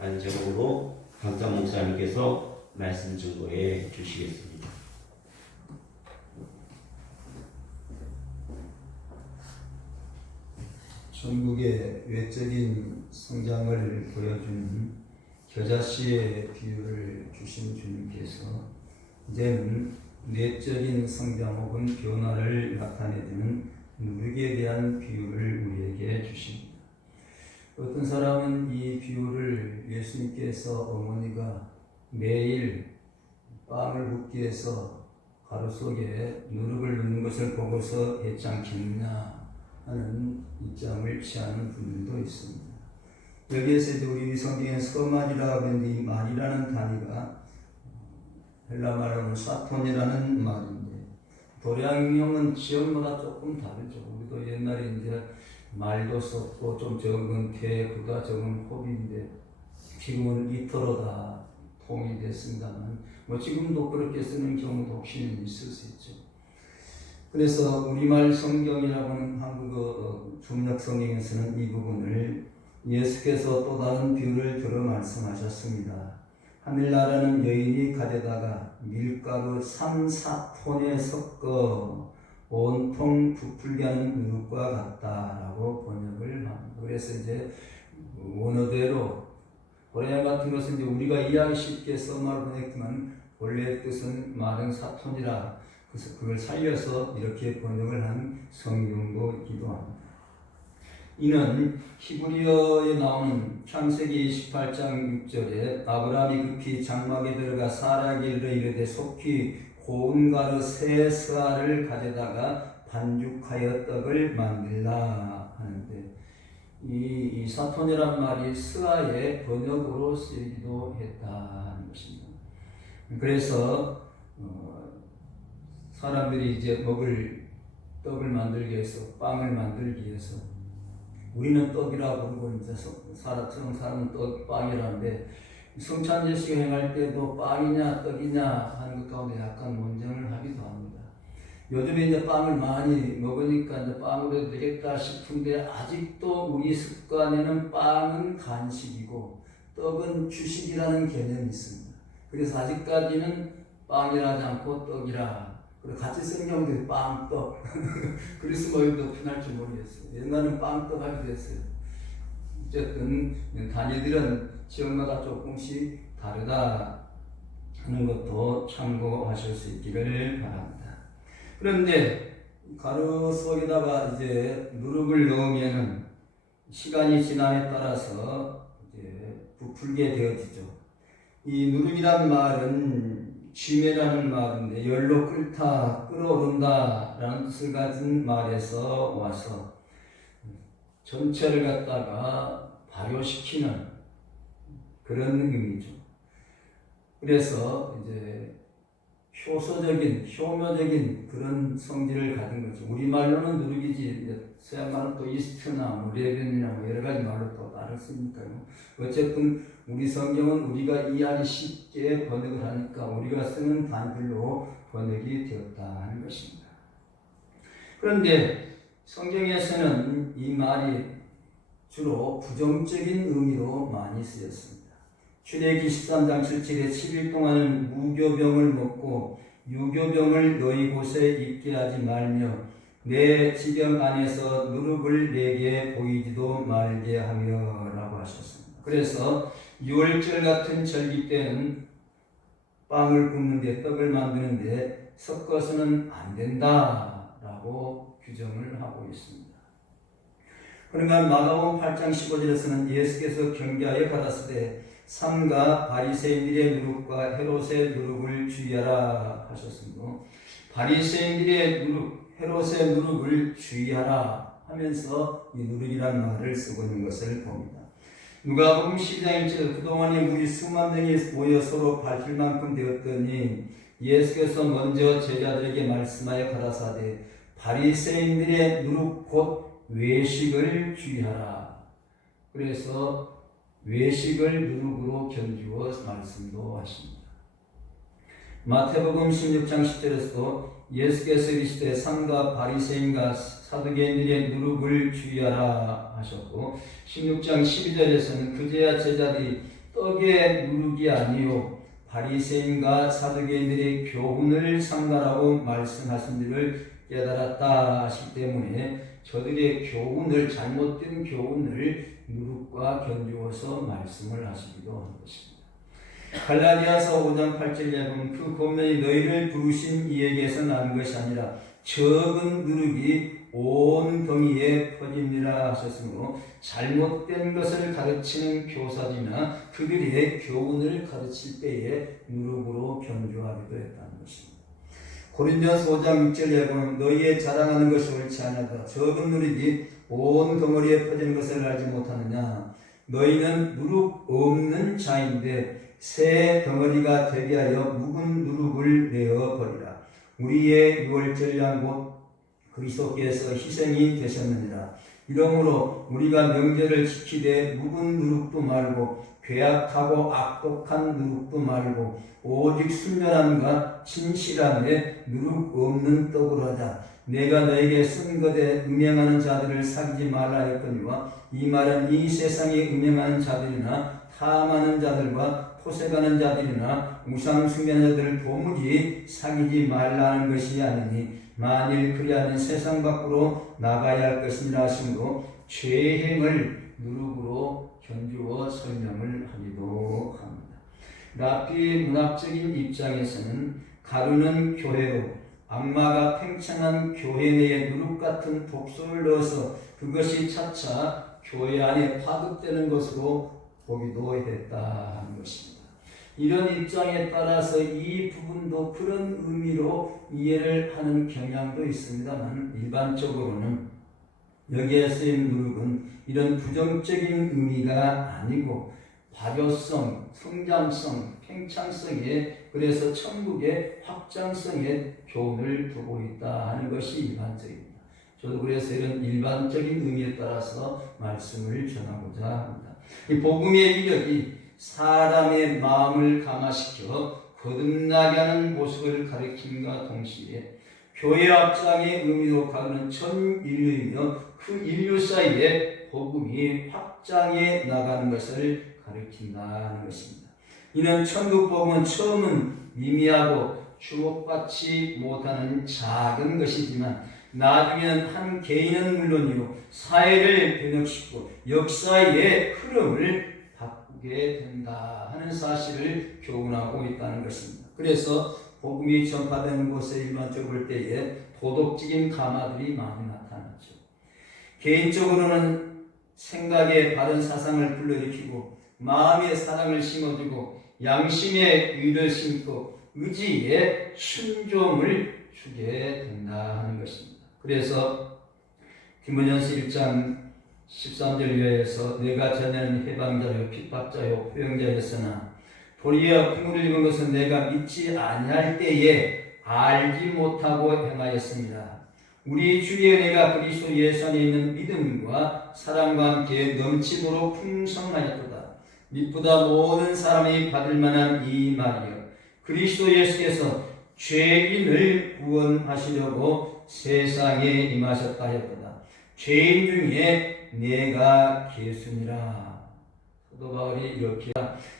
제목으로 강찬 목사님께서 말씀 증거해 주시겠습니다. 전국의 외적인 성장을 보여주는 겨자씨의 비유를 주신 주님께서 이제는 내적인 성장 혹은 변화를 나타내주는 누룩에 대한 비유를 우리에게 주십니다. 어떤 사람은 이 비유를 예수님께서 어머니가 매일 빵을 굽기 위해서 가루 속에 누룩을 넣는 것을 보고서 했지 않겠느냐 하는 입장을 취하는 분들도 있습니다. 여기에서 우리 성경에 서말이라고 하는데 이 말이라는 단위가 헬라 말로는 사톤이라는 말인데 도량형은 지역마다 조금 다르죠. 우리도 옛날에 이제 말도 썼고 좀 적은 대보다 적은 호비인데 지금은 리터로 다 통일됐습니다만 지금도 그렇게 쓰는 경우도 혹시 있을 수 있죠. 그래서 우리말 성경이라고 하는 한국어 중력 성경에서는 이 부분을 예수께서 또 다른 비유를 들어 말씀하셨습니다. 하늘나라는 여인이 가져다가 밀가루 3-4톤에 섞어 온통 부풀게 하는 누룩과 같다라고 번역을 합니다. 그래서 이제 원어대로 고레아 같은 것은 이제 우리가 이해하기 쉽게 써말을 보냈지만 원래 뜻은 말은 4톤이라 그래서 그걸 살려서 이렇게 번역을 한 성경도 있기도 합니다. 이는 히브리어에 나오는 창세기 28장 6절에 아브라함이 급히 장막에 들어가 사라에게 이르되 속히 고운 가루 3스아를 가져다가 반죽하여 떡을 만들라 하는데 이 사톤이란 말이 스아의 번역으로 쓰이기도 했다는 것입니다. 그래서 사람들이 이제 먹을 떡을 만들기 위해서 빵을 만들기 위해서 우리는 떡이라고 부르고 이제 사람은 떡빵이라는데 성찬제식 행할 때도 빵이냐 떡이냐 하는 것 가운데 약간 논쟁을 하기도 합니다. 요즘에 이제 빵을 많이 먹으니까 이제 빵으로 해도 되겠다 싶은데 아직도 우리 습관에는 빵은 간식이고 떡은 주식이라는 개념이 있습니다. 그래서 아직까지는 빵이라 하지 않고 떡이라 그리고 같이 쓴 경우도 빵, 떡 그래서 뭐 더 편할지 모르겠어요. 옛날에는 빵, 떡 하기도 했어요. 어쨌든 단위들은 지역마다 조금씩 다르다 하는 것도 참고하실 수 있기를 바랍니다. 그런데 가루 속에다가 이제 누룩을 넣으면은 시간이 지남에 따라서 이제 부풀게 되어지죠. 이 누룩이란 말은 쥐매라는 말인데 열로 끓다, 끓어오른다 라는 뜻을 가진 말에서 와서 전체를 갖다가 발효시키는 그런 의미죠. 그래서 이제 효모적인 그런 성질을 가진 거죠. 우리말로는 누룩이지, 서양말은 또 이스트나 레벤이나 여러 가지 말로 또 다를 수 있으니까요. 어쨌든 우리 성경은 우리가 이해하기 쉽게 번역을 하니까 우리가 쓰는 단글로 번역이 되었다 하는 것입니다. 그런데 성경에서는 이 말이 주로 부정적인 의미로 많이 쓰였습니다. 출애굽기 13장 7절에 10일 동안은 무교병을 먹고 유교병을 너희 곳에 있게 하지 말며 내 지경 안에서 누룩을 내게 보이지도 말게 하며 라고 하셨습니다. 그래서 6월절 같은 절기 때는 빵을 굽는데 떡을 만드는데 섞어서는 안 된다라고 규정을 하고 있습니다. 그러나 마가복음 8장 15절에서는 예수께서 경계하여 가라사대 삼가 바리새인들의 누룩과 헤롯의 누룩을 주의하라 하셨습니다. 바리새인들의 누룩, 헤롯의 누룩을 주의하라 하면서 이 누룩이라는 말을 쓰고 있는 것을 봅니다. 누가복음 12장 1절 그동안에 우리 수만 명이 모여 서로 밝힐 만큼 되었더니 예수께서 먼저 제자들에게 말씀하여 가라사대 바리새인들의 누룩 곧 외식을 주의하라. 그래서 외식을 누룩으로 견주어 말씀도 하십니다. 마태복음 16장 10절에서도 예수께서 이르시되 삼가 바리새인과 사두개인들의 누룩을 주의하라 하셨고 16장 12절에서는 그제야 제자들이 떡의 누룩이 아니요 바리새인과 사두개인들의 교훈을 상가라고 말씀하신 줄을 깨달았다 하시기 때문에 저들의 교훈을, 잘못된 교훈을 누룩과 견주어서 말씀을 하시기도 한 것입니다. 갈라디아서 5장 8절에 보면 그 권면이 너희를 부르신 이에게서 난 것이 아니라 적은 누룩이 온 덩이에 퍼집니다 하셨으므로 잘못된 것을 가르치는 교사들이나 그들의 교훈을 가르칠 때에 누룩으로 견주하기도 했다는 것입니다. 고린도전서 5장 6절에 보면 너희의 자랑하는 것이 옳지 아니하다. 적은 누룩이 온 덩어리에 퍼지는 것을 알지 못하느냐. 너희는 누룩 없는 자인데 새 덩어리가 되게 하여 묵은 누룩을 내어버리라. 우리의 유월절 양 곧 그리스도께서 희생이 되셨느니라. 이러므로 우리가 명절을 지키되 묵은 누룩도 말고 괴악하고 악독한 누룩도 말고 오직 순전함과 진실함에 누룩 없는 떡으로 하자. 내가 너에게 쓴 것에 음행하는 자들을 사귀지 말라 했거니와 이 말은 이 세상에 음행하는 자들이나 탐하는 자들과 포색하는 자들이나 우상 숭배하는 자들을 도무지 사귀지 말라는 것이 아니니 만일 그리하면 세상 밖으로 나가야 할 것이니라 하심으로 죄행을 누룩으로 견주어 설명을 하기도 합니다. 랍비의 문학적인 입장에서는 가루는 교회로 악마가 팽창한 교회 내에 누룩 같은 독소를 넣어서 그것이 차차 교회 안에 파급되는 것으로 보기도 했다 하는 것입니다. 이런 입장에 따라서 이 부분도 그런 의미로 이해를 하는 경향도 있습니다만 일반적으로는 여기에 쓰인 누룩은 이런 부정적인 의미가 아니고 발효성, 성장성, 팽창성에 그래서 천국의 확장성에 교훈을 두고 있다 하는 것이 일반적입니다. 저도 그래서 이런 일반적인 의미에 따라서 말씀을 전하고자 합니다. 이 복음의 이력이 사람의 마음을 감화시켜 거듭나게 하는 모습을 가리킴과 동시에 교회 확장의 의미로 가르는 전 인류이며 그 인류 사이에 복음이 확장해 나가는 것을 가리킨다는 것입니다. 이는 천국 복음은 처음은 미미하고 주목받지 못하는 작은 것이지만 나중에는 한 개인은 물론이고 사회를 변혁시키고 역사의 흐름을 바꾸게 된다 하는 사실을 교훈하고 있다는 것입니다. 그래서 복음이 전파되는 곳에 일반적으로 볼 때에 도덕적인 감화들이 많이 나타나죠. 개인적으로는 생각에 바른 사상을 불러일으키고 마음의 사랑을 심어주고 양심의 의를 심고 의지에 순종을 주게 된다 하는 것입니다. 그래서 디모데전서 1장 13절 이하에서 내가 전에는 해방자요 핍박자요 포용자였으나 도리어 풍물을 입은 것은 내가 믿지 아니할 때에 알지 못하고 행하였습니다. 우리 주의 은혜가 그리스도 예수 안에 있는 믿음과 사랑과 함께 넘치도록 풍성하였도다. 믿보다 모든 사람이 받을 만한 이 말이여 그리스도 예수께서 죄인을 구원하시려고 세상에 임하셨다 하였도다. 죄인 중에 내가 예수니라. 사도 바울이 이렇게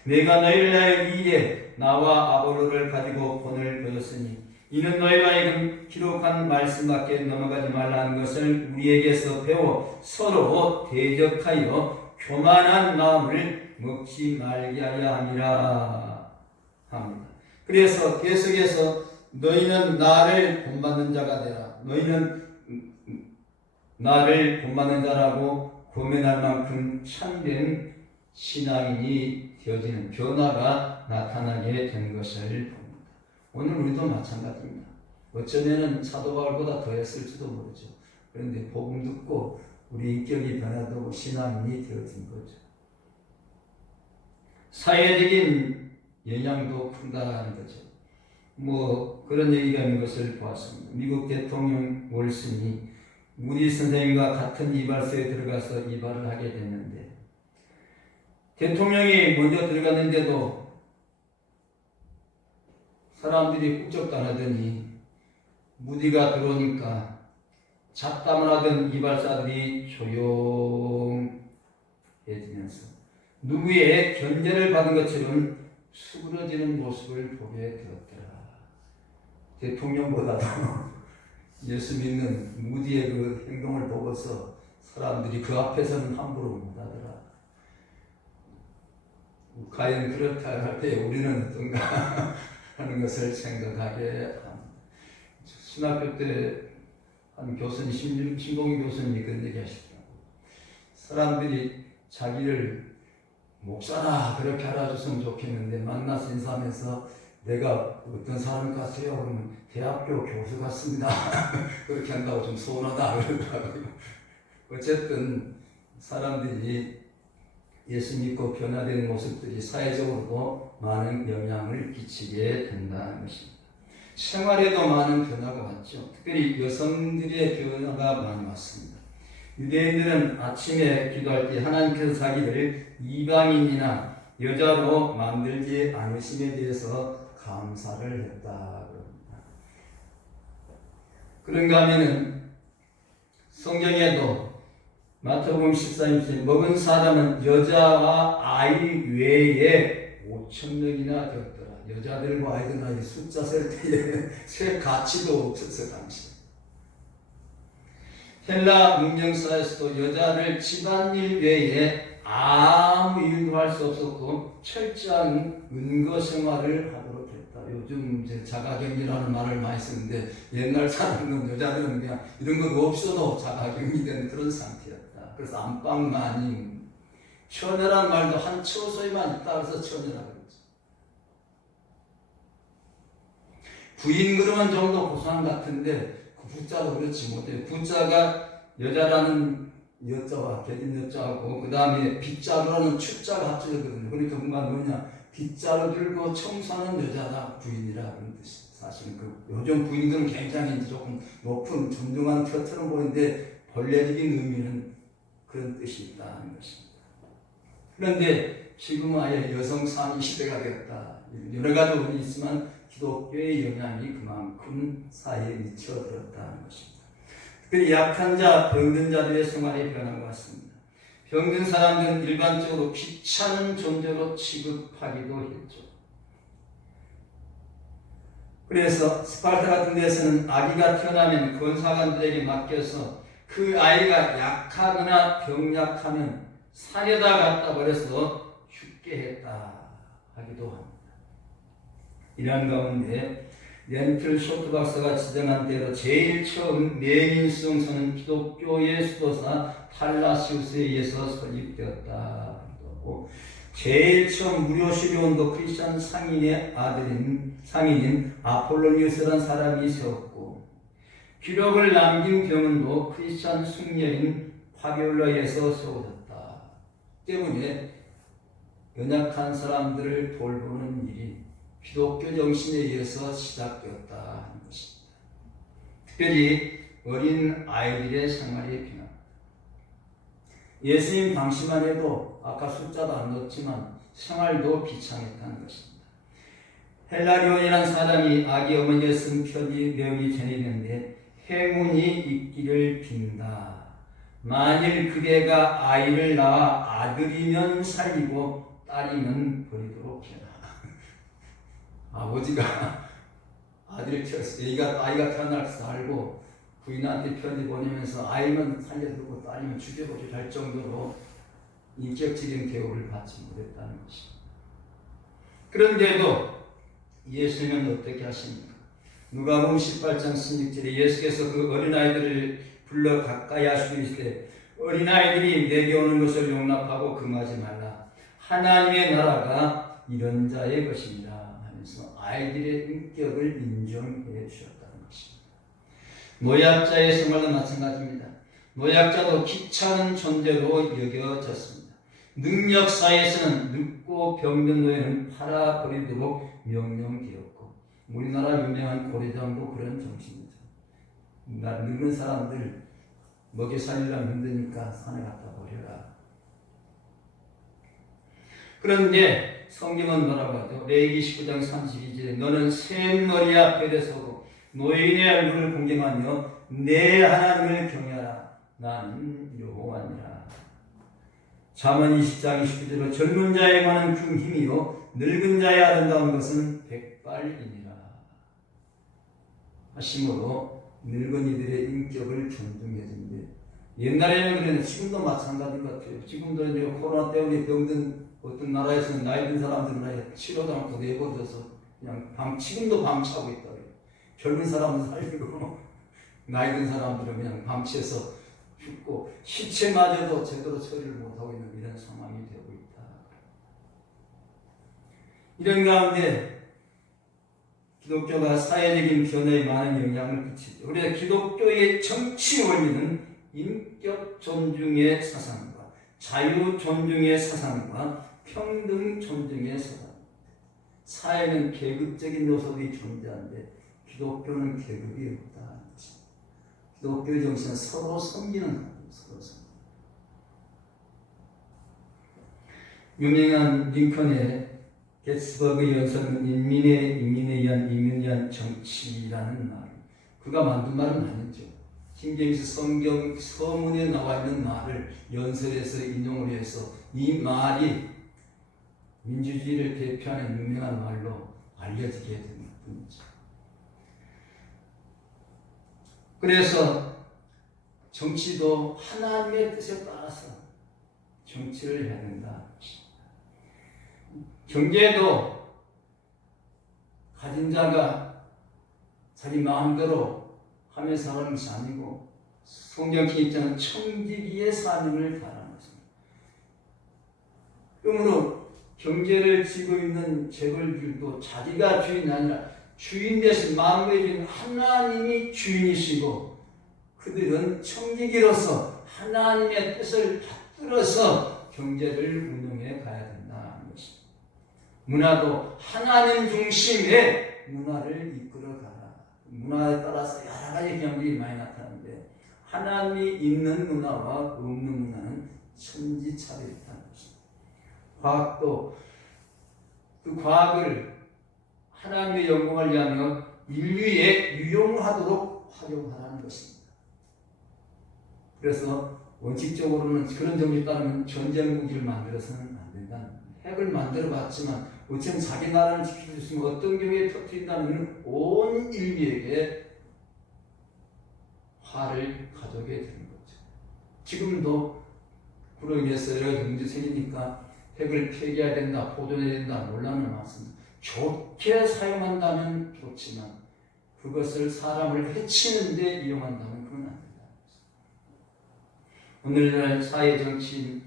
내가 너희를 위하여 이에 나와 아볼로를 가지고 본을 보였으니 이는 너희가 하여금 기록한 말씀밖에 넘어가지 말라는 것을 우리에게서 배워 서로 대적하여 교만한 마음을 먹지 말게 하려 함이라 합니다. 그래서 계속해서 너희는 나를 본받는 자가 되라. 너희는 나를 본받는 자라고 고면할 만큼 참된 신앙인이 되어지는 변화가 나타나게 된 것을 봅니다. 오늘 우리도 마찬가지입니다. 어쩌면 사도 바울보다 더 했을지도 모르죠. 그런데 복음 듣고 우리 인격이 변화되고 신앙인이 되어진 거죠. 사회적인 영향도 크다는 거죠. 그런 얘기가 있는 것을 보았습니다. 미국 대통령 월슨이 무디 선생님과 같은 이발소에 들어가서 이발을 하게 됐는데 대통령이 먼저 들어갔는데도 사람들이 꿈쩍도 안 하더니 무디가 들어오니까 잡담을 하던 이발사들이 조용해지면서 누구의 견제를 받은 것처럼 수그러지는 모습을 보게 되었더라. 대통령보다도 예수 믿는 무디의 그 행동을 보고서 사람들이 그 앞에서는 함부로 못하더라. 과연 그렇다 할 때 우리는 어떤가 하는 것을 생각하게 합니다. 신학교 때 한 교수님, 신봉희 교수님이 그런 얘기 하시더라고요. 사람들이 자기를 목사나 그렇게 알아줬으면 좋겠는데 만나서 인사하면서 내가 어떤 사람 같아요? 그러면 대학교 교수 같습니다. 그렇게 한다고 좀 서운하다 그러더라고요. 어쨌든 사람들이 예수 믿고 변화되는 모습들이 사회적으로도 많은 영향을 끼치게 된다는 것입니다. 생활에도 많은 변화가 왔죠. 특별히 여성들의 변화가 많이 왔습니다. 유대인들은 아침에 기도할 때 하나님께서 자기를 이방인이나 여자로 만들지 않으심에 대해서 감사를 했다 그럽니다. 그런가 하면은 성경에도 마태복음 14장 먹은 사람은 여자와 아이 외에 5,000명이나 되었더라. 여자들과 아이들 나이 숫자 셀 때에 셀 가치도 없었어 당시. 헬라 문명사에서도 여자를 집안일 외에 아무 일도 할 수 없었고 철저한 은거 생활을 하도록 했다. 요즘 이제 자가격리라는 말을 많이 쓰는데 옛날 사람은 여자들은 그냥 이런 것 없어도 자가격리된 그런 상태였다. 그래서 안방마님 처녀란 말도 한 처소에만 있다 그래서 처녀라 그러죠. 부인 그러면 좀 더 고상 같은데 그 부자도 그렇지 못해요. 부자가 여자라는 여자와 개진 여자하고 그 다음에 빗자루라는 축자가 합쳐졌거든요. 그러니까 뭔가 뭐냐 빗자루 들고 청소하는 여자다 부인이라 그런 뜻이. 사실은 그 요즘 부인들은 굉장히 조금 높은 존중한 켜처럼 보이는데 본래적인 의미는 그런 뜻이 있다는 것입니다. 그런데 지금은 아예 여성 상위 시대가 되었다. 여러 가지 원인이 있지만 기독교의 영향이 그만큼 사회에 미쳐들었다는 것입니다. 특별히 약한 자, 병든 자들의 생활이 변한 것 같습니다. 병든 사람들은 일반적으로 귀찮은 존재로 취급하기도 했죠. 그래서 스파르타 같은 데서는 아기가 태어나면 권사관들에게 맡겨서 그 아이가 약하거나 병약하면 사려다 갖다 버려서 죽게 했다 하기도 합니다. 이런 가운데 렌틀 쇼트 박사가 지정한 대로 제일 처음 매민수용소는 기독교의 수도사 탈라시우스에 의해서 설립되었다. 제일 처음 무료 수료원도 크리스천 상인의 상인인 아폴로니우스라는 사람이 세웠고 기록을 남긴 병원도 크리스천 숙녀인 파비올라에서 세워졌다. 때문에 연약한 사람들을 돌보는 일이 기독교 정신에 의해서 시작되었다 하는 것입니다. 특별히 어린 아이들의 생활의 변화. 예수님 당시만 해도 아까 숫자도 안 넣었지만 생활도 비참했다는 것입니다. 헬라리온이라는 사람이 아기 어머니의 쓴 편지 내용이 전해지는데 행운이 있기를 빈다. 만일 그대가 아이를 낳아 아들이면 살리고 딸이면 버리도록 해라. 아버지가 아들을 태웠어. 아이가 태어날 줄 알고 부인한테 편지 보내면서 아이면 살려두고 딸이면 죽여버리라 할 정도로 인격적인 대우를 받지 못했다는 것입니다. 그런데도 예수님은 어떻게 하십니까? 누가복음 18장 16절에 예수께서 그 어린아이들을 불러 가까이 하시고 있을 때 어린아이들이 내게 오는 것을 용납하고 금하지 말라. 하나님의 나라가 이런 자의 것입니다. 하면서 아이들의 인격을 인정해 주셨다는 것입니다. 노약자의 생활도 마찬가지입니다. 노약자도 귀찮은 존재로 여겨졌습니다. 능력사에서는 늙고 병든 노인은 팔아버리도록 명령되었고 우리나라 유명한 고려장도 그런 정신이죠. 늙은 사람들 먹여 살리려면 힘드니까 산에 갖다 버려라. 그런데 성경은 뭐라고 하죠? 레위기 19장 32절에 너는 센 머리 앞에 서고 노인의 얼굴을 공경하며 내 하나님을 경외하라. 나는 여호와니라. 잠언 20장 29절로 젊은 자에 관한 중 힘이요 늙은 자의 아름다운 것은 백발이니라 하심으로 늙은이들의 인격을 존중해 준대. 옛날에는 그랬는데 지금도 마찬가지인 것 같아요. 지금도 이제 코로나 때문에 병든 어떤 나라에서는 나이 든 사람들은 치료도 않고 내버려져서 그냥 지금도 방치하고 있다. 젊은 사람은 살리고 나이 든 사람들은 그냥 방치해서 죽고 시체마저도 제대로 처리를 못하고 있는 이런 상황이 되고 있다. 이런 가운데 기독교가 사회적인 변화에 많은 영향을 끼치죠. 그래서 기독교의 정치 원리는 인격 존중의 사상과 자유 존중의 사상과 평등 존중의 사상. 사회는 계급적인 요소들이 존재하는데 기독교는 계급이 없다. 기독교의 정신은 서로 섬기는 사람, 서로 섬기는. 유명한 링컨의 게츠버그 연설은 인민에 의한 정치라는 말. 그가 만든 말은 아니죠. 킹제임스 성경 서문에 나와 있는 말을 연설에서 인용을 해서 이 말이 민주주의를 대표하는 유명한 말로 알려지게 된 뿐이죠. 그래서 정치도 하나님의 뜻에 따라서 정치를 해야 된다. 경제도 가진 자가 자기 마음대로 하면서 하는 것이 아니고 성경의 입장은 청지기의 사명을 다하는 것입니다. 그러므로 경제를 쥐고 있는 재벌들도 자기가 주인이 아니라 주인 대신 만물의 주인 하나님이 주인이시고 그들은 청지기로서 하나님의 뜻을 받들어서 경제를 운영해 가야 된다는 것입니다. 문화도 하나님 중심의 문화를 이끌어가라. 문화에 따라서 여러 가지 경험이 많이 나타나는데 하나님이 있는 문화와 없는 문화는 천지차별이라는 것입니다. 과학도 그 과학을 하나님의 영광을 위하며 인류에 유용하도록 활용하라는 것입니다. 그래서 원칙적으로는 그런 정리에 따르면 전쟁 무기를 만들어서는 안 된다는 거예요. 핵을 만들어 봤지만 어쨌든 자기 나라를 지킬 수 있으면 어떤 경우에 터뜨린다면 온 인류에게 화를 가져오게 되는 거죠. 지금도 그로 인해서 여러 가지 문제 생기니까 핵을 폐기해야 된다, 보존해야 된다, 논란은 많습니다. 좋게 사용한다면 좋지만 그것을 사람을 해치는 데 이용한다면 그건 안 된다. 오늘날 사회 정치인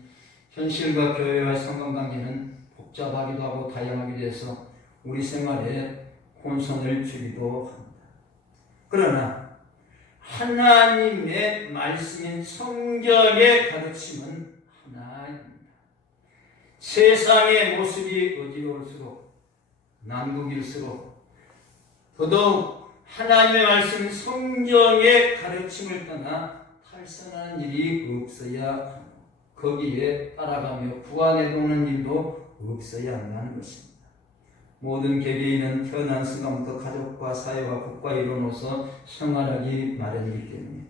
현실과 교회와 상관관계는 복잡하기도 하고 다양하기도 해서 우리 생활에 혼선을 주기도 합니다. 그러나 하나님의 말씀인 성경의 가르침은 하나입니다. 세상의 모습이 어지러울수록 난국일수록 더더욱 하나님의 말씀 성경의 가르침을 떠나 탈선하는 일이 없어야 하고 거기에 따라가며 구안해도는 일도 없어야 한다는 것입니다. 모든 개개인은 태어난 순간부터 가족과 사회와 국가 이론으로서 생활하기 마련이기 때문에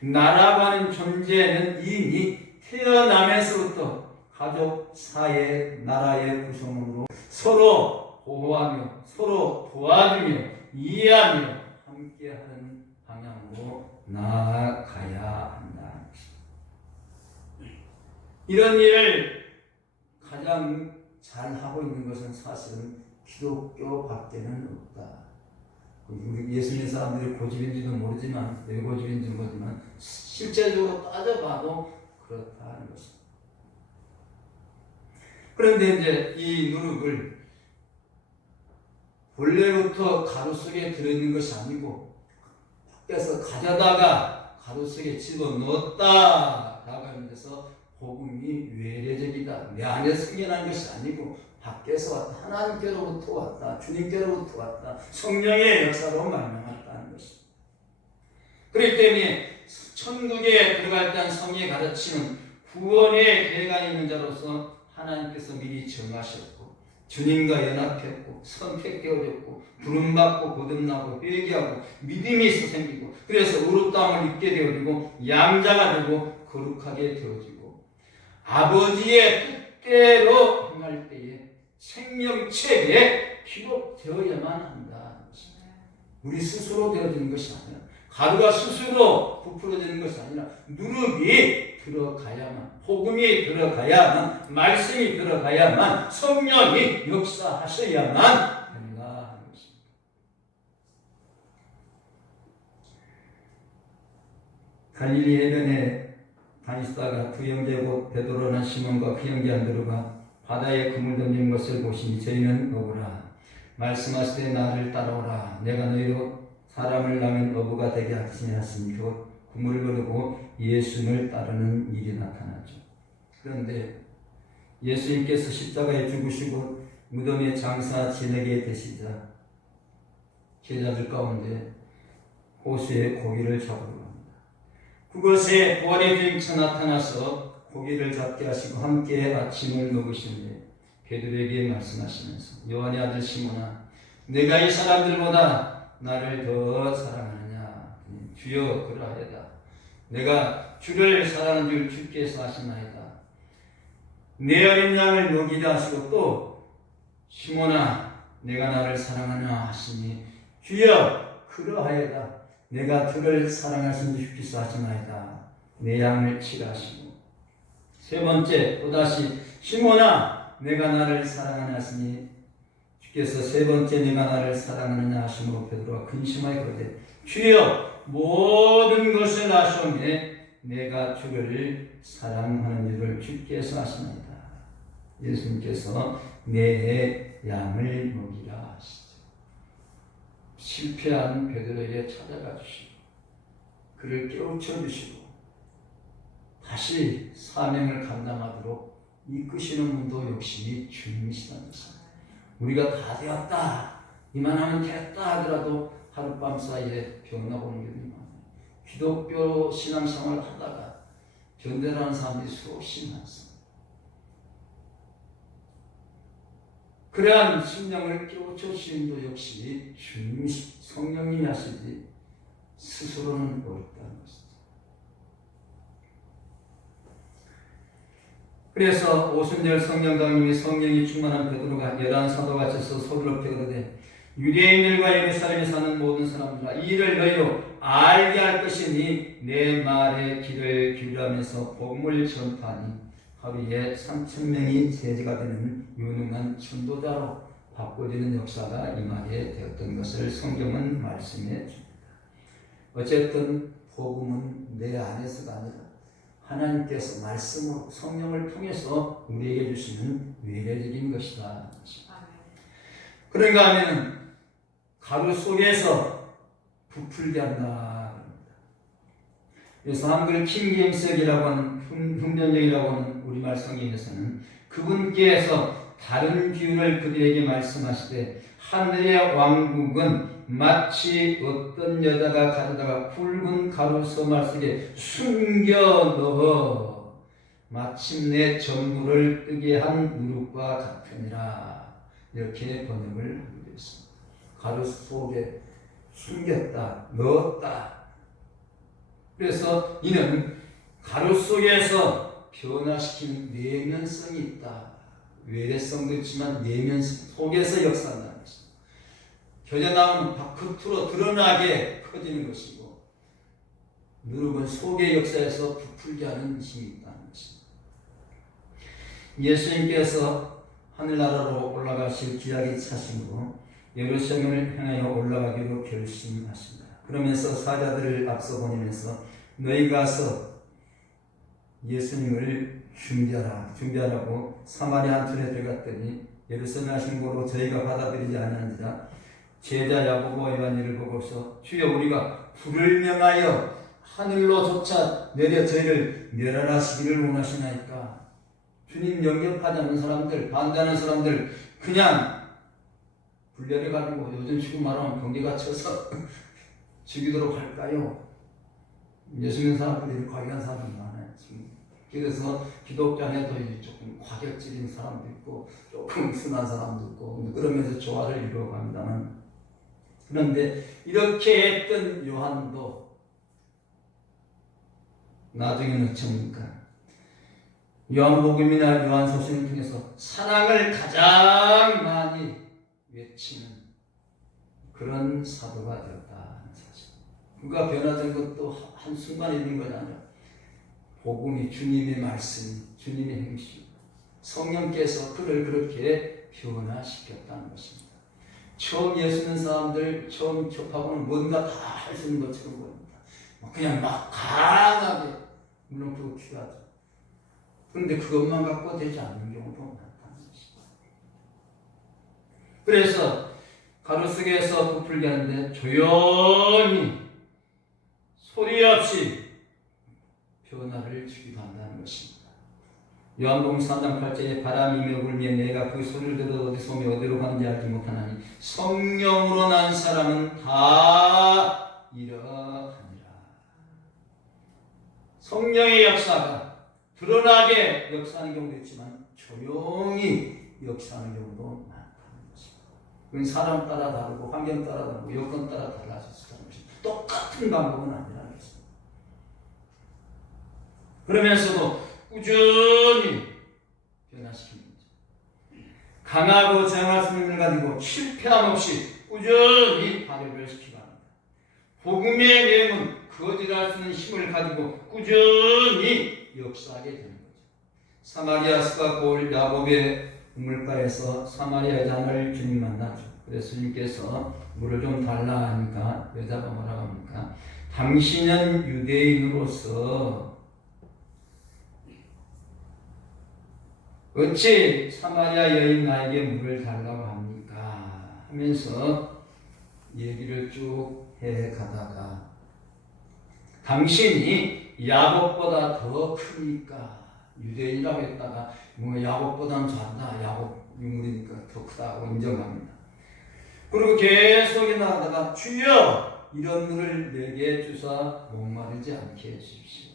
나라고 하는 존재는 이미 태어나면서부터 가족, 사회, 나라의 구성원으로 서로 보호하며 서로 도와주며 이해하며 함께하는 방향으로 나아가야 한다. 이런 일을 가장 잘하고 있는 것은 사실은 기독교밖에는 없다. 우리 예수님 사람들이 고집인지도 모르지만 왜 고집인지는 모르지만 실제적으로 따져봐도 그렇다는 것입니다. 그런데 이제 이 누룩을 본래부터 가루 속에 들어있는 것이 아니고 밖에서 가져다가 가루 속에 집어넣었다 라고 하면서 복음이 외래적이다. 내 안에 생겨난 것이 아니고 밖에서 왔다. 하나님께로부터 왔다. 주님께로부터 왔다. 성령의 역사로 말미암았다는 것입니다. 그렇기 때문에 천국에 들어갈 때한 성령의 가르침은 구원의 계획이 있는 자로서 하나님께서 미리 정하셨고 주님과 연합했고 선택되어졌고 부름받고 거듭나고 회개하고 믿음이 있어 생기고 그래서 의롭다함을 입게 되어지고 양자가 되고 거룩하게 되어지고 아버지의 뜻대로 행할 때에 생명책에 기록되어야만 한다. 우리 스스로 되어지는 것이 아니라, 가루가 스스로 부풀어지는 것이 아니라 누룩이 들어가야만, 복음이 들어가야만, 말씀이 들어가야만, 성령이 역사하셔야만 된다 하는 것입니다. 갈릴리 해변에 다니시다가 두 형제고 베드로나 시몬과 그 형제 안드로가 바다에 그물 던진 것을 보시니 저희는 어부라. 말씀하시되 나를 따라오라. 내가 너희로 사람을 낳은 어부가 되게 하시니 곧 그물을 거르고 예수님을 따르는 일이 나타나죠. 그런데 예수님께서 십자가에 죽으시고 무덤에 장사 지내게 되시자 제자들 가운데 호수에 고기를 잡으러 갑니다. 그것에 부활의 주님께서 나타나서 고기를 잡게 하시고 함께 아침을 먹으시는데 베드로에게 말씀하시면서 요한의 아들 시몬아, 내가 이 사람들보다 나를 더 사랑하느냐? 주여 그러하여다. 내가 주를 사랑하는 줄 주께서 아시나이다. 내 어린 양을 먹이다 하시고 또 시몬아, 내가 나를 사랑하느냐 하시니 주여 그러하여다. 내가 주를 사랑하신 줄 주께서 아시나이다. 내 양을 치라 하시고 세 번째 또다시 시몬아, 내가 나를 사랑하느냐 하시니 주께서 세 번째 내가 나를 사랑하느냐 하시므로 베드로가 근심하여 그러되 주여 모든 것을 아시오매 내가 주를 사랑하는 줄을 주께서 아시나이다. 예수님께서 내 양을 먹이라 하시죠. 실패한 베드로에게 찾아가 주시고 그를 깨우쳐 주시고 다시 사명을 감당하도록 이끄시는 분도 역시 주님이시다는 것입니다. 우리가 다 되었다, 이만하면 됐다 하더라도 하룻밤 사이에 변화보는 경우가 많아요. 기독교 신앙생활을 하다가 변대라는 사람들이 수없이 많습니다. 그러한 심령을 깨우쳐 주시는 도 역시 주님이 성령님이 하시지 스스로는 어렵다는 것이죠. 그래서 오순절 성령강림이 성령이 충만한 베드로가 11사도가 져서 서두럽게 그러되 유대인들과 예루살렘에 사는 모든 사람들아 이 일을 너희로 알게 할 것이니 내 말에 귀를 기울이면서 복음을 전파하니 하루에 3,000명이 제자가 되는 유능한 전도자로 바꿔지는 역사가 임하게 되었던 것을 성경은 말씀해 줍니다. 어쨌든 복음은 내 안에서가 아니라 하나님께서 말씀으로 성령을 통해서 우리에게 주시는 외래적인 것이다. 그런가 하면 가루 속에서 부풀게 한다. 그래서 한글 킹제임스역이라고 하는 흉년역이라고 하는 우리말 성경에서는 그분께서 다른 비유를 그들에게 말씀하시되 하늘의 왕국은 마치 어떤 여자가 가져다가 굵은 가루 서말 속에 숨겨 넣어 마침내 전부를 뜨게 한 누룩과 같으니라. 이렇게 번역을 하고 있습니다. 가루 속에 숨겼다, 넣었다. 그래서 이는 가루 속에서 변화시키는 내면성이 있다. 외래성도 있지만 내면성 속에서 역사한다는 것입니다. 겨자나무는 바깥으로 드러나게 커지는 것이고 누룩은 속의 역사에서 부풀게 하는 힘이 있다는 것입니다. 예수님께서 하늘나라로 올라가실 기약이 차심으로 예루살렘을 향하여 올라가기로 결심하십니다. 그러면서 사자들을 앞서 보내면서 너희 가서 예수님을 준비하라고 사마리아 한 촌에 들어갔더니 예루살렘 하신 거로 저희가 받아들이지 않았느니라. 제자 야고보와 요한이를 보고서 주여 우리가 불을 명하여 하늘로조차 내려 저희를 멸하시기를 원하시나이까. 주님 영접하지 않는 사람들, 반대하는 사람들 그냥 불 내려가지고 요즘 지금 말하면 경계가 쳐서 죽이도록 할까요? 예수 믿는 사람들이 과격한 사람이 많아요. 지금. 그래서 기독교 안에도 조금 과격적인 사람도 있고 조금 순한 사람도 있고 그러면서 조화를 이루어갑니다만 그런데 이렇게 했던 요한도 나중에는 어쩝니까? 요한복음이나 요한서신을 통해서 사랑을 가장 많이 외치는 그런 사도가 되었다는 사실. 그가 변화된 것도 한순간에 있는 건 아니라 복음이 주님의 말씀, 주님의 행실, 성령께서 그를 그렇게 변화시켰다는 것입니다. 처음 예수 믿는 사람들 처음 접하고는 뭔가 다 할 수 있는 것처럼 보입니다. 그냥 막 강하게, 물론 그거 필요하죠. 그런데 그것만 갖고 되지 않는 경우도 많다는 것입니다. 그래서 가로수길에서 부풀게 하는데 조용히 소리 없이 변화를 주기도 한다는 것입니다. 요한복음 3장 8절에 바람이 불며 내가 그 소리를 들어 어디서 오며 어디로 가는지 알지 못하나니 성령으로 난 사람은 다 이러하니라. 성령의 역사가 드러나게 역사하는 경우도 있지만 조용히 역사하는 경우도 많다는 것입니다. 그건 사람 따라 다르고 환경 따라 다르고 여건 따라 달라질 수 있다는 것입니다. 똑같은 방법은 아니라는 것입니다. 그러면서도 꾸준히 변화시키는 거죠. 강하고 정할 수 있는 걸 가지고 실패함 없이 꾸준히 발휘를 시키고 합니다. 복음의 내용은 거짓할 수 있는 힘을 가지고 꾸준히 역사하게 되는 거죠. 사마리아 스가골 야곱의 우물가에서 사마리아 여자를 주님 만나죠. 그래서 주님께서 물을 좀 달라 하니까 여자가 뭐라고 합니까? 당신은 유대인으로서 어찌 사마리아 여인 나에게 물을 달라고 합니까? 하면서 얘기를 쭉 해가다가 당신이 야곱보다 더 크니까 유대인이라고 했다가 뭐 야곱보다는 잘한다. 야곱 유물이니까 더 크다고 인정합니다. 그리고 계속 나가다가 주여 이런 물을 내게 주사 목마르지 않게 해주십시오.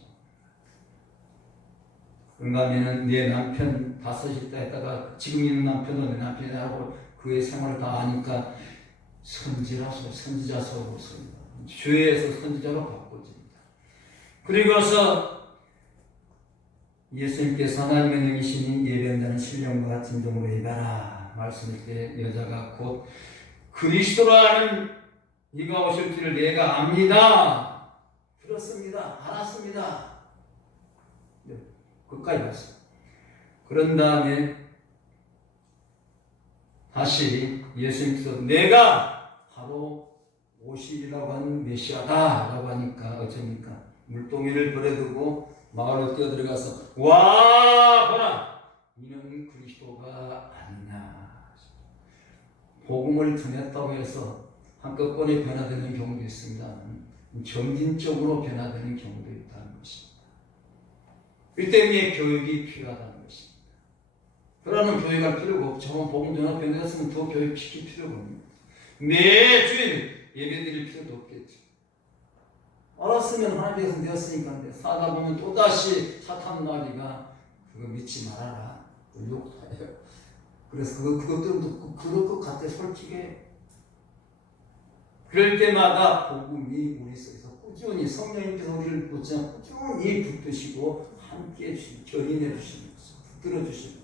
그런가 하면은 내 남편 다섯이 있다 했다가 지금 있는 남편은 내 남편이라고 그의 생활을 다 아니까 선지자서 주에서 선지자로 바꿔집니다. 그리고서 예수님께서 하나님의 능이시니 예배한다는 신령과 진정으로 예배하라 말씀할 때 여자가 곧 그리스도라는 이가 오실 줄을 내가 압니다. 들었습니다. 알았습니다. 끝까지 갔어요. 그런 다음에 다시 예수님께서 내가 바로 오시리라고 하는 메시아다 라고 하니까 어쩝니까? 물동이를 버려두고 마을로 뛰어들어가서 와 보라 이는 그리스도가 아니냐. 복음을 전했다고 해서 한꺼번에 변화되는 경우도 있습니다. 점진적으로 변화되는 경우도 있다는 것입니다. 이 때문에 교육이 필요하다는 것입니다. 그러는 교육할 필요가 없죠. 복음 전화 변했으면 더 교육시킬 필요가 없습니다. 매주일 예배 드릴 필요도 없겠죠. 알았으면 하나님께서 되었으니까 사다 보면 또다시 사탄 나비가 그거 믿지 말아라. 욕도 해요. 그래서 그것들은 그럴 것 같아 솔직히. 그럴 때마다 복음이 우리 속에서 꾸준히 성령님께서 우리를 꾸준히 붙드시고 함께 견인해 주시는 거죠. 붙들어 주시는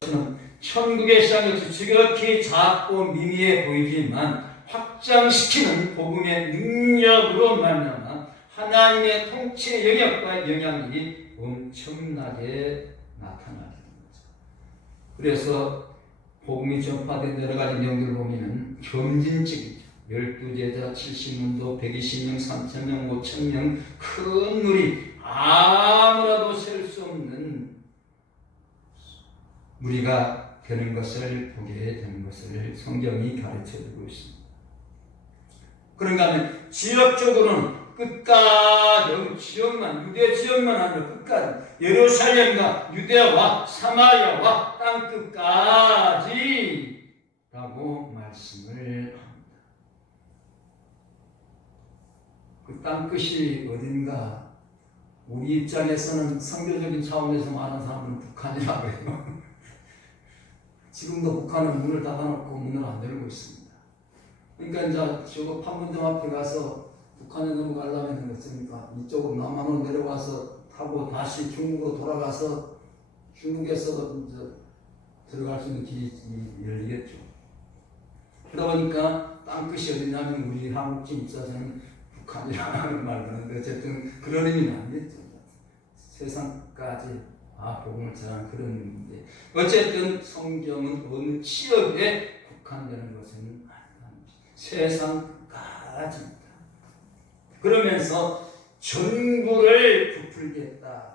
거죠. 천국의 시장이 지극히 작고 미미해 보이지만 확장시키는 복음의 능력으로 말미암아 하나님의 통치 영역과 영향력이 엄청나게 나타나게 됩니다. 그래서 복음이 전파된 여러 가지 내용들을 보면은 점진적이죠. 12제자 70문도 120명 3,000명 5,000명 큰 무리 아무라도 셀 수 없는 무리가 되는 것을 보게 되는 것을 성경이 가르쳐주고 있습니다. 그런가 하면 지역적으로는 끝까지 지역만 유대 지역만 아니라 끝까지 예루살렘과 유대와 사마리아와 땅 끝까지 라고 말씀을 합니다. 그 땅 끝이 어딘가 우리 입장에서는 선교적인 차원에서 말하는 사람은 북한이라고 해요. 지금도 북한은 문을 닫아놓고 문을 안 열고 있습니다. 그러니까 이제 저거 판문점 앞에 가서 북한에 넘어가려면 어떻습니까? 이쪽으로 남한으로 내려와서 타고 다시 중국으로 돌아가서 중국에서 이제 들어갈 수 있는 길이 열리겠죠. 그러다 보니까 땅끝이 어디냐면 우리 한국인 입장에서는 북한이라는 말 하는데 어쨌든 그런 의미는 아니겠죠. 세상까지 복음을 전하는 그런 의미인데 어쨌든 성경은 어느 지역에 국한되는 것은 아니다. 세상까지입니다. 그러면서 전부를 부풀겠다.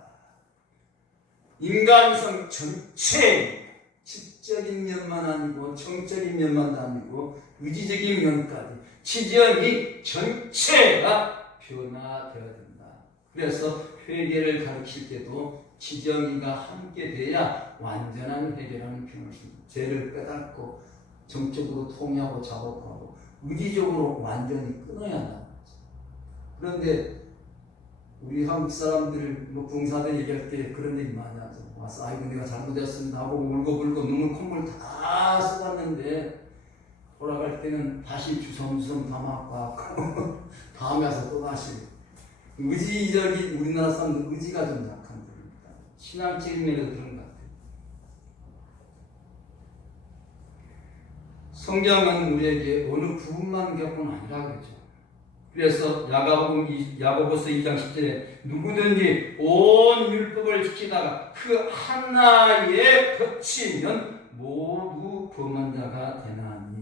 인간성 전체 지적인 면만 아니고 정적인 면만도 아니고 의지적인 면까지 지정이 전체가 변화되어야 된다. 그래서 회개를 가르칠 때도 지정이가 함께 돼야 완전한 회개라는 표현을 씁니다. 죄를 깨닫고 정적으로 통회하고 작업하고 의지적으로 완전히 끊어야 한다는 거죠. 그런데 우리 한국 사람들 봉사들 얘기할 때 그런 얘기 많이 하죠. 와서 아이고 내가 잘못했습니다 하고 울고불고 눈물 콧물 다 쏟았는데 돌아갈 때는 다시 주섬주섬 담아가고 다음에 와서 또 다시 의지적인 우리나라 사람들 의지가 좀 약한 분입니다. 신앙적인 면에서 그런 것 같아요. 성경은 우리에게 어느 부분만 겪은 아니라 그러죠. 그래서 야고보서 2장 10절에 누구든지 온 율법을 지키다가 그 하나에 그치면 모두 범한 자가 되나니.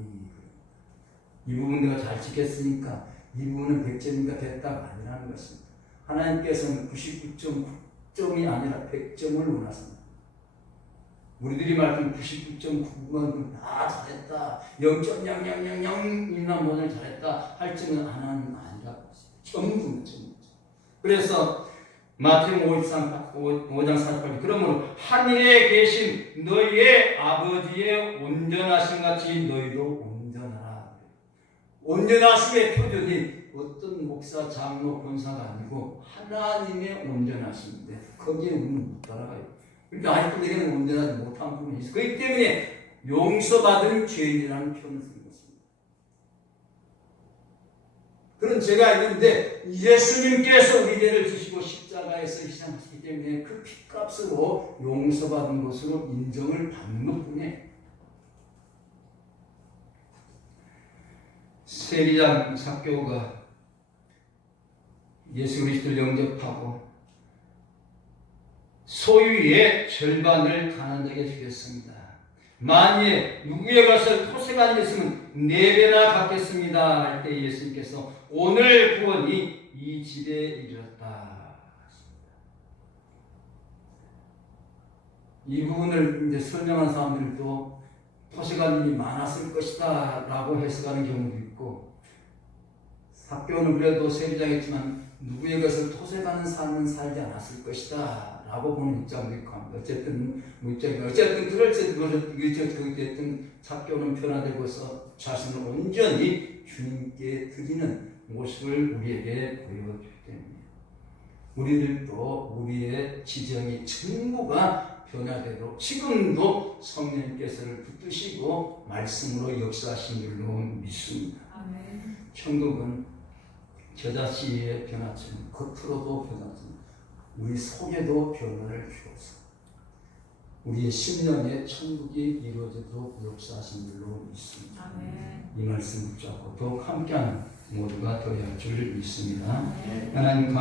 이 부분 내가 잘 지켰으니까 이 부분은 100점인가 됐다가 아니라는 것입니다. 하나님께서는 99.9점이 아니라 100점을 원하십니다. 우리들이 말하는 99.9만 다 잘했다, 0.0000이나 뭐를 잘했다 할 줄은 하나는 아니라고 했습니다. 전부. 그래서 마태복음 5장 48절 그러므로 하늘에 계신 너희의 아버지의 온전하신 같이 너희도 온전하라. 온전하심의 표준이 어떤 목사, 장로, 권사가 아니고 하나님의 온전하심인데 거기에 우리는 못 따라가요. 그러니까 아직도 내게는 온전하지 못한 부분이 있어. 그렇기 때문에 용서받은 죄인이라는 표현을 쓴 것입니다. 그런 죄가 있는데 예수님께서 우리 죄를 지시고 십자가에서 희생하셨기 때문에 그 핏값으로 용서받은 것으로 인정을 받는 것뿐이에요. 세리장 삭개오가 예수 그리스도를 영접하고 소유의 절반을 가난자에게 주겠습니다. 만일 누구의 것을 토색한 것은 4배나 갚겠습니다 할 때 예수님께서 오늘 구원이 이 집에 이르렀다. 이 부분을 이제 설명한 사람들도 토색한 일이 많았을 것이다 라고 해석하는 경우도 있고, 삭개오는 그래도 세리장이지만 누구의 것을 토색하는 삶은 살지 않았을 것이다 라고 보는 입장도 있고 합니다. 어쨌든 그럴지든 삭개오는 변화되고서 자신을 온전히 주님께 드리는 모습을 우리에게 보여주기 때문에 우리들도 우리의 지정이 전부가 변화되도록 지금도 성령께서를 붙드시고 말씀으로 역사하신 줄로 믿습니다. 아멘. 천국은 저자씨의 변화처럼 겉으로도 변화처럼 우리 속에도 변화를 주어서 우리의 심령에 천국이 이루어지도록 역사하신 줄로 믿습니다. 아멘. 이 말씀 붙잡고 더욱 함께하는 모두가 되어야 할 줄 믿습니다. 아멘. 하나님